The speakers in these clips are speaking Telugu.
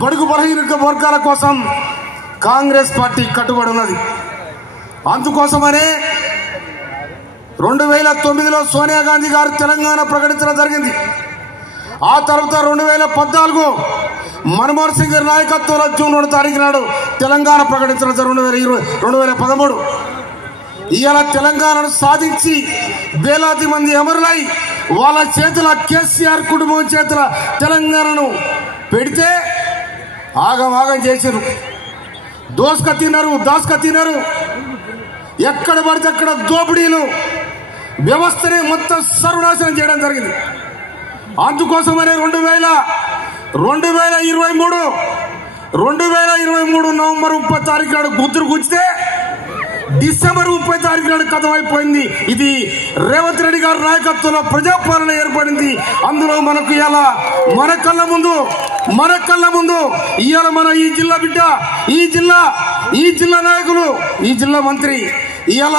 బడుగు బలహీన వర్గాల కోసం కాంగ్రెస్ పార్టీ కట్టుబడి ఉన్నది. అందుకోసమనే 2009లో సోనియా గాంధీ గారు తెలంగాణ ప్రకటించడం జరిగింది. ఆ తర్వాత 2014 మన్మోహన్ సింగ్ గారి నాయకత్వంలో జూన్ 2వ తారీఖు నాడు తెలంగాణ ప్రకటించడం 2013. ఇవాళ తెలంగాణను సాధించి వేలాది మంది అమరులై వాళ్ళ చేతుల కేసీఆర్ కుటుంబం చేతుల తెలంగాణను పెడితే ఆగం చేశారు. దోసుక తిన్నారు. ఎక్కడ పడితే అక్కడ దోపిడీలు వ్యవస్థనే మొత్తం సర్వనాశనం చేయడం జరిగింది. అందుకోసమనే 2023 నవంబర్ 30 తారీఖు నాడు గుర్తులు కూర్చితే డిసెంబర్ 30 తారీఖు నాడు కథమైపోయింది. ఇది రేవంత్ రెడ్డి గారి నాయకత్వంలో ప్రజాపాలన ఏర్పడింది. అందులో మనకు ఇలా మన కళ్ళ ముందు ఇవాళ మన ఈ జిల్లా బిడ్డ, ఈ జిల్లా నాయకులు, ఈ జిల్లా మంత్రి ఇవాళ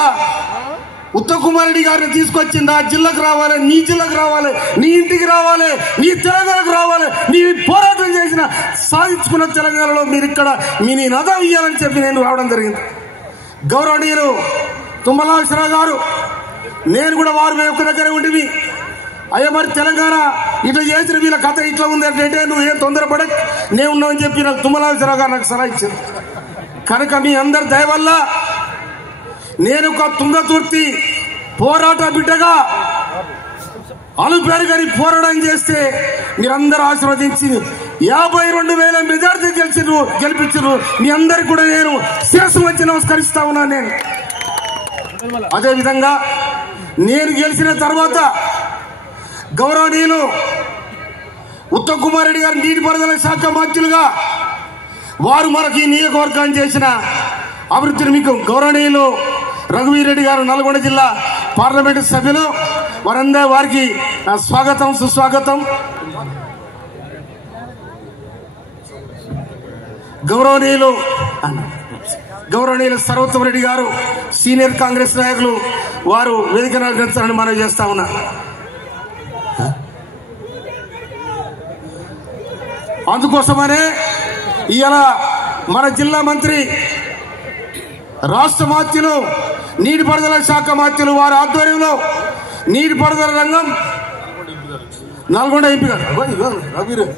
ఉత్తమ్ కుమార్ రెడ్డి గారిని తీసుకొచ్చింది. ఆ జిల్లాకు రావాలి, నీ జిల్లాకు రావాలి, నీ ఇంటికి రావాలి, నీ తెలంగాణకు రావాలి. నీ పోరాటం చేసిన సాధించుకున్న తెలంగాణలో మీరు ఇక్కడ మీ నదం ఇవ్వాలని చెప్పి నేను రావడం జరిగింది. గౌరవనీయులు తుమ్మల నాగేశ్వరరావు గారు, నేను కూడా వారు యొక్క దగ్గర ఉండి అయ్యా మరి తెలంగాణ ఇట్లా చేసిన వీళ్ళ కథ ఇట్లా ఉంది అంటే నువ్వు ఏం తొందరపడ నేను ఉన్నావని చెప్పి నాకు తుమ్మల నాగేశ్వరరావు గారు నాకు సలహా ఇచ్చారు. కనుక మీ అందరి దయ వల్ల నేను ఒక తుంగతుర్తి పోరాట బిడ్డగా అలుపేరు గారి పోరాటం చేస్తే మీరందరూ ఆశీర్వదించి 52,000 మెజార్టీ గెలిపించారు. మీ అందరికి కూడా నేను శిరస్సు వచ్చి నమస్కరిస్తా ఉన్నాను. నేను అదేవిధంగా నేను గెలిచిన తర్వాత గౌరవనీయులు ఉత్తమ్ కుమార్ రెడ్డి గారు నీటిపారుదల శాఖ మంత్రులుగా వారు మనకి ఈ నియోజకవర్గాన్ని చేసిన అభివృద్ధిని మీకు గౌరవనీయులు రఘువీర్ రెడ్డి గారు నల్గొండ జిల్లా పార్లమెంటు సభ్యులు వారికి స్వాగతం సుస్వాగతం. గౌరవనీయులు సర్వోత్తమ్ రెడ్డి గారు సీనియర్ కాంగ్రెస్ నాయకులు వారు వేదిక నడిపించాలని మనం చేస్తా ఉన్నా. అందుకోసమనే ఇవాళ మన జిల్లా మంత్రి రాష్ట్ర మాత్యులు నీటిపారుదల శాఖ మాత్యులు వారి ఆధ్వర్యంలో నీటిపారుదల రంగం నల్గొండ ఎంపీ గారు రఘువీర్ రెడ్డి